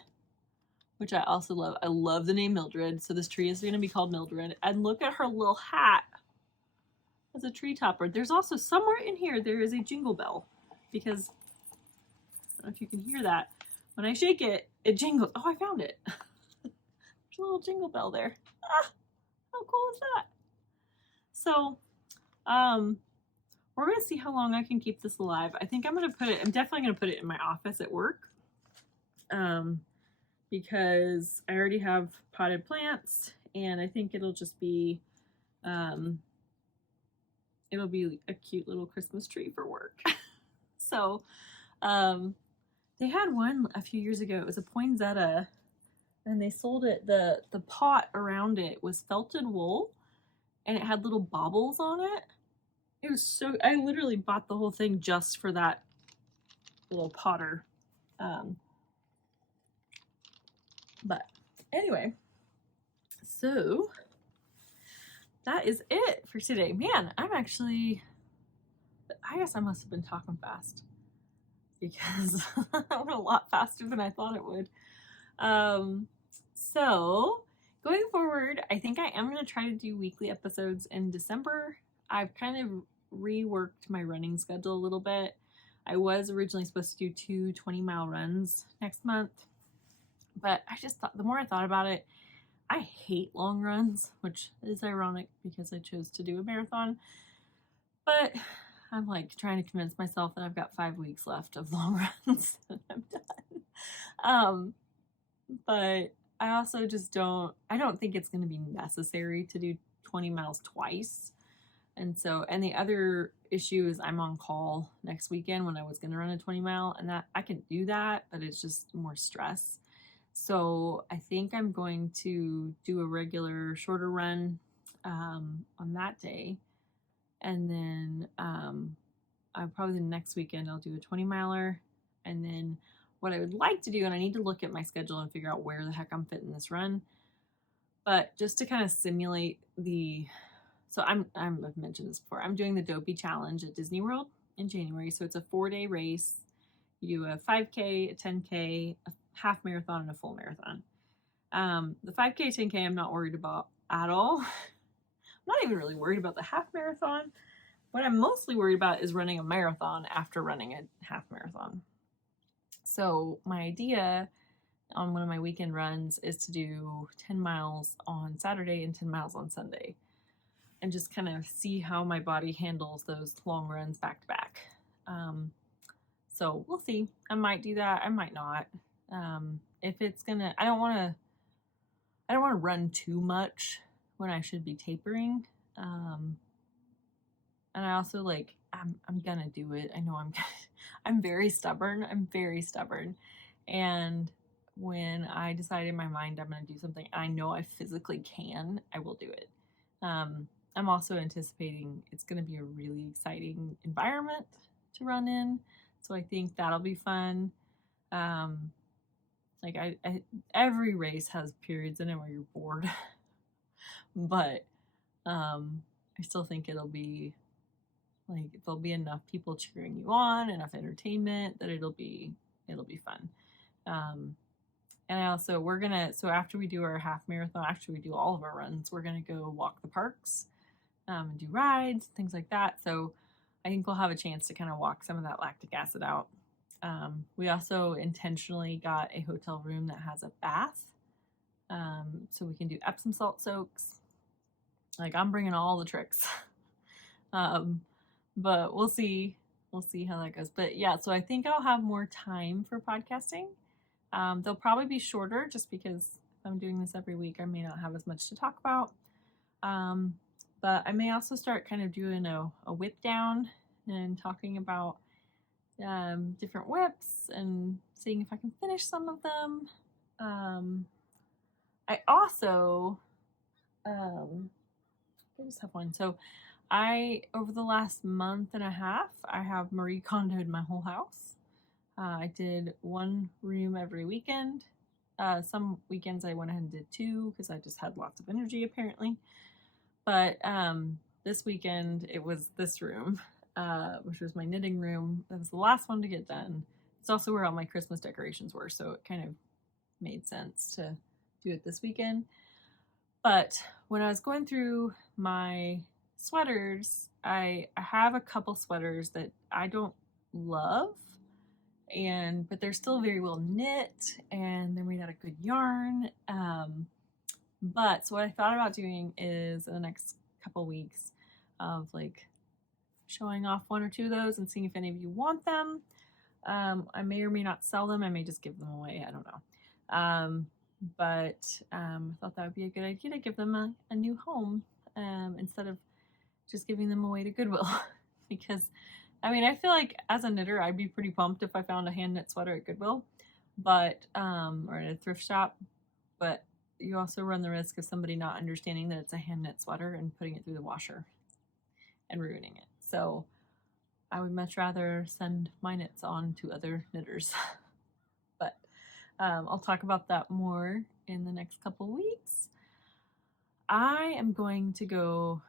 which I also love. I love the name Mildred, so this tree is going to be called Mildred. And look at her little hat as a tree topper. There's also somewhere in here there is a jingle bell, because I don't know if you can hear that. When I shake it, it jingles. Oh, I found it. There's a little jingle bell there. Ah, how cool is that? So, we're gonna see how long I can keep this alive. I think I'm definitely gonna put it in my office at work. Because I already have potted plants, and I think it'll just be, it'll be a cute little Christmas tree for work. So, they had one a few years ago. It was a poinsettia, and they sold it. The pot around it was felted wool, and it had little baubles on it. It was so, I literally bought the whole thing just for that little potter. But anyway, so that is it for today. Man, I guess I must have been talking fast, because I went a lot faster than I thought it would. So going forward, I think I am going to try to do weekly episodes in December. I've kind of reworked my running schedule a little bit. I was originally supposed to do 2 20-mile runs next month, but I just thought, the more I thought about it, I hate long runs, which is ironic because I chose to do a marathon. But I'm like trying to convince myself that I've got 5 weeks left of long runs and I'm done. But I also just I don't think it's going to be necessary to do 20 miles twice. And the other issue is I'm on call next weekend when I was going to run a 20-mile, and that I can do that, but it's just more stress. So I think I'm going to do a regular shorter run on that day. And then probably the next weekend I'll do a 20-miler. And then what I would like to do, and I need to look at my schedule and figure out where the heck I'm fitting this run, but just to kind of simulate so I've mentioned this before, I'm doing the Dopey Challenge at Disney World in January. So it's a 4-day race. You do a 5K, a 10K, a half marathon, and a full marathon. The 5K, 10K, I'm not worried about at all. I'm not even really worried about the half marathon. What I'm mostly worried about is running a marathon after running a half marathon. So my idea on one of my weekend runs is to do 10 miles on Saturday and 10 miles on Sunday, and just kind of see how my body handles those long runs back to back. So we'll see. I might do that. I might not. If it's gonna, I don't want to run too much when I should be tapering. And I also I'm gonna do it. I know I'm very stubborn. And when I decide in my mind I'm gonna do something, I know I physically can, I will do it. I'm also anticipating it's going to be a really exciting environment to run in, so I think that'll be fun. Every race has periods in it where you're bored, but I still think it'll be there'll be enough people cheering you on, enough entertainment that it'll be fun. And I also, so after we do our half marathon, after we do all of our runs, we're going to go walk the parks, and do rides, things like that. So I think we'll have a chance to kind of walk some of that lactic acid out. We also intentionally got a hotel room that has a bath, so we can do Epsom salt soaks. I'm bringing all the tricks. But we'll see how that goes. But yeah, so I think I'll have more time for podcasting. They'll probably be shorter just because if I'm doing this every week, I may not have as much to talk about. But I may also start kind of doing a whip down and talking about different whips and seeing if I can finish some of them. I also, I just have one. So over the last month and a half, I have Marie Kondoed my whole house. I did 1 room every weekend. Some weekends I went ahead and did 2 because I just had lots of energy apparently. But this weekend it was this room, which was my knitting room. That was the last one to get done. It's also where all my Christmas decorations were, so it kind of made sense to do it this weekend. But when I was going through my sweaters, I have a couple sweaters that I don't love, but they're still very well knit and they're made out of good yarn. But so what I thought about doing is in the next couple weeks of like showing off one or two of those and seeing if any of you want them. I may or may not sell them. I may just give them away. I don't know. But I thought that would be a good idea to give them a new home instead of just giving them away to Goodwill. Because, I mean, I feel like as a knitter, I'd be pretty pumped if I found a hand knit sweater at Goodwill, but or at a thrift shop. But you also run the risk of somebody not understanding that it's a hand knit sweater and putting it through the washer and ruining it. So I would much rather send my knits on to other knitters. But I'll talk about that more in the next couple weeks. I am going to go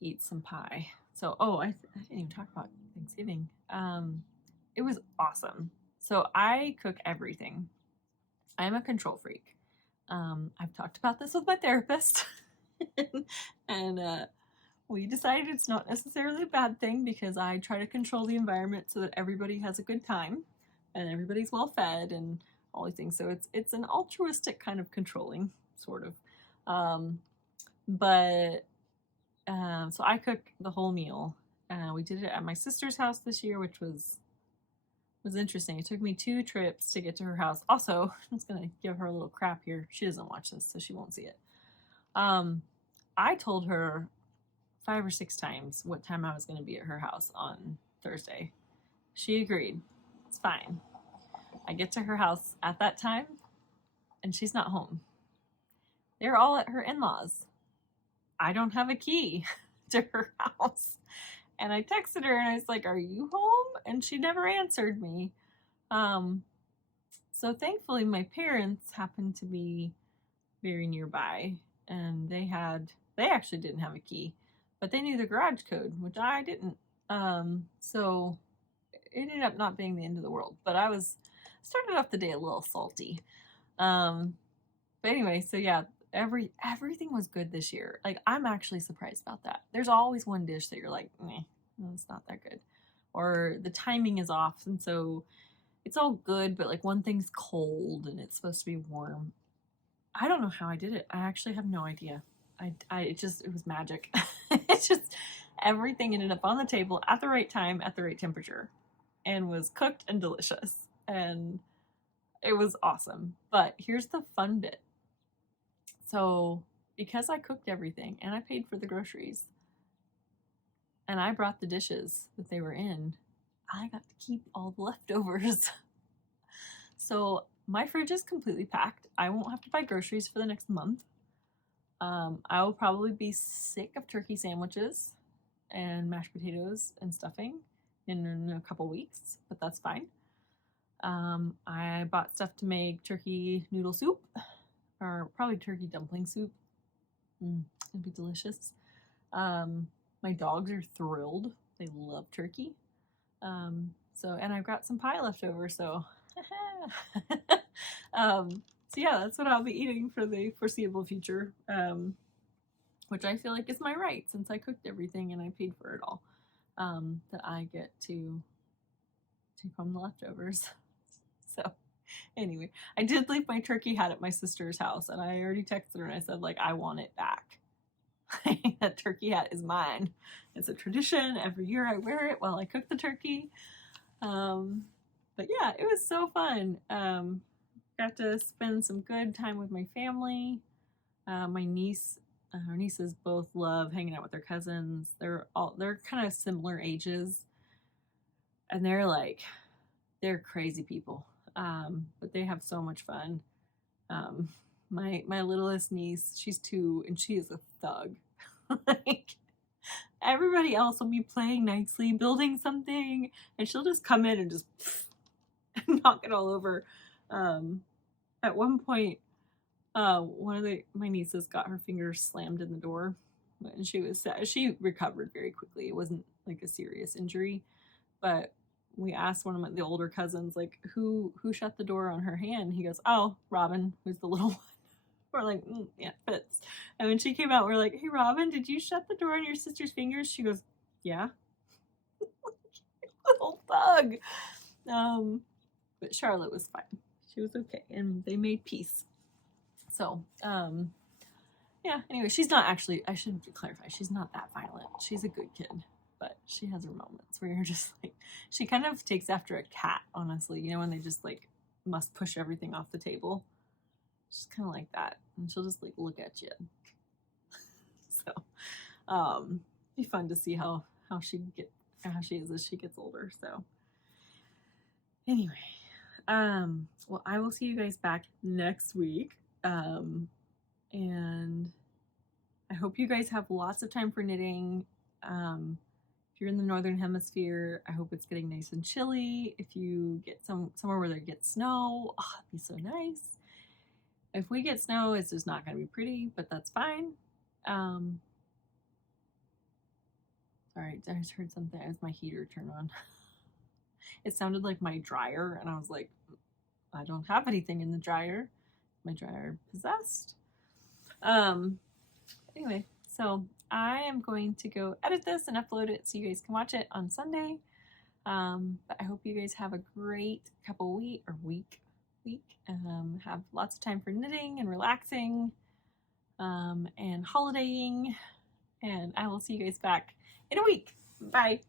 eat some pie. So, I didn't even talk about Thanksgiving. It was awesome. So I cook everything. I'm a control freak. I've talked about this with my therapist, and we decided it's not necessarily a bad thing because I try to control the environment so that everybody has a good time and everybody's well fed and all these things. So it's an altruistic kind of controlling, sort of. So I cook the whole meal. We did it at my sister's house this year, which was interesting. It took me 2 trips to get to her house. Also, I'm just gonna give her a little crap here. She doesn't watch this, so she won't see it. I told her 5 or 6 times what time I was going to be at her house on Thursday. She agreed. It's fine. I get to her house at that time, and she's not home. They're all at her in-laws. I don't have a key to her house. And I texted her, and I was like, "Are you home?" And she never answered me. So thankfully, my parents happened to be very nearby, and they actually didn't have a key. But they knew the garage code, which I didn't. So it ended up not being the end of the world. But I started off the day a little salty. But anyway, so yeah, everything was good this year. Like, I'm actually surprised about that. There's always one dish that you're like, it's not that good. Or the timing is off, and so it's all good, but like one thing's cold and it's supposed to be warm. I don't know how I did it. I actually have no idea. It was magic. It's just everything ended up on the table at the right time, at the right temperature, and was cooked and delicious. And it was awesome. But here's the fun bit. So because I cooked everything and I paid for the groceries and I brought the dishes that they were in, I got to keep all the leftovers. So my fridge is completely packed. I won't have to buy groceries for the next month. I will probably be sick of turkey sandwiches and mashed potatoes and stuffing in a couple weeks, but that's fine. I bought stuff to make turkey noodle soup, or probably turkey dumpling soup. It'd be delicious. My dogs are thrilled. They love turkey. And I've got some pie left over, so so yeah, that's what I'll be eating for the foreseeable future, which I feel like is my right since I cooked everything and I paid for it all, that I get to take home the leftovers. So anyway, I did leave my turkey hat at my sister's house, and I already texted her and I said, like, I want it back. That turkey hat is mine. It's a tradition. Every year I wear it while I cook the turkey. But yeah, it was so fun. Got to spend some good time with my family. My niece, our nieces both love hanging out with their cousins. They're kind of similar ages, and they're crazy people. But they have so much fun. My littlest niece, she's 2, and she is a thug. Like, everybody else will be playing nicely, building something, and she'll just come in and just knock it all over. At one point, one of my nieces got her fingers slammed in the door, and she recovered very quickly. It wasn't like a serious injury, but we asked one of the older cousins, like, who shut the door on her hand? He goes, oh, Robin, who's the little one. We're like, yeah, Fitz. And when she came out, we're like, hey, Robin, did you shut the door on your sister's fingers? She goes, yeah. Little thug. But Charlotte was fine. She was okay, and they made peace. So, yeah, anyway, she's not actually, I should clarify, she's not that violent. She's a good kid, but she has her moments where you're just like, she kind of takes after a cat, honestly, you know, when they just like must push everything off the table. She's kind of like that, and she'll just like look at you. So, be fun to see how she is as she gets older. So, anyway, well, I will see you guys back next week. And I hope you guys have lots of time for knitting. If you're in the Northern Hemisphere, I hope it's getting nice and chilly. If you get somewhere where they get snow, oh, it'd be so nice. If we get snow, it's just not going to be pretty, but that's fine. Sorry, I just heard something as my heater turned on. It sounded like my dryer, and I was like, I don't have anything in the dryer. My dryer possessed. Anyway, so I am going to go edit this and upload it so you guys can watch it on Sunday. But I hope you guys have a great week. Have lots of time for knitting and relaxing, and holidaying, and I will see you guys back in a week. Bye.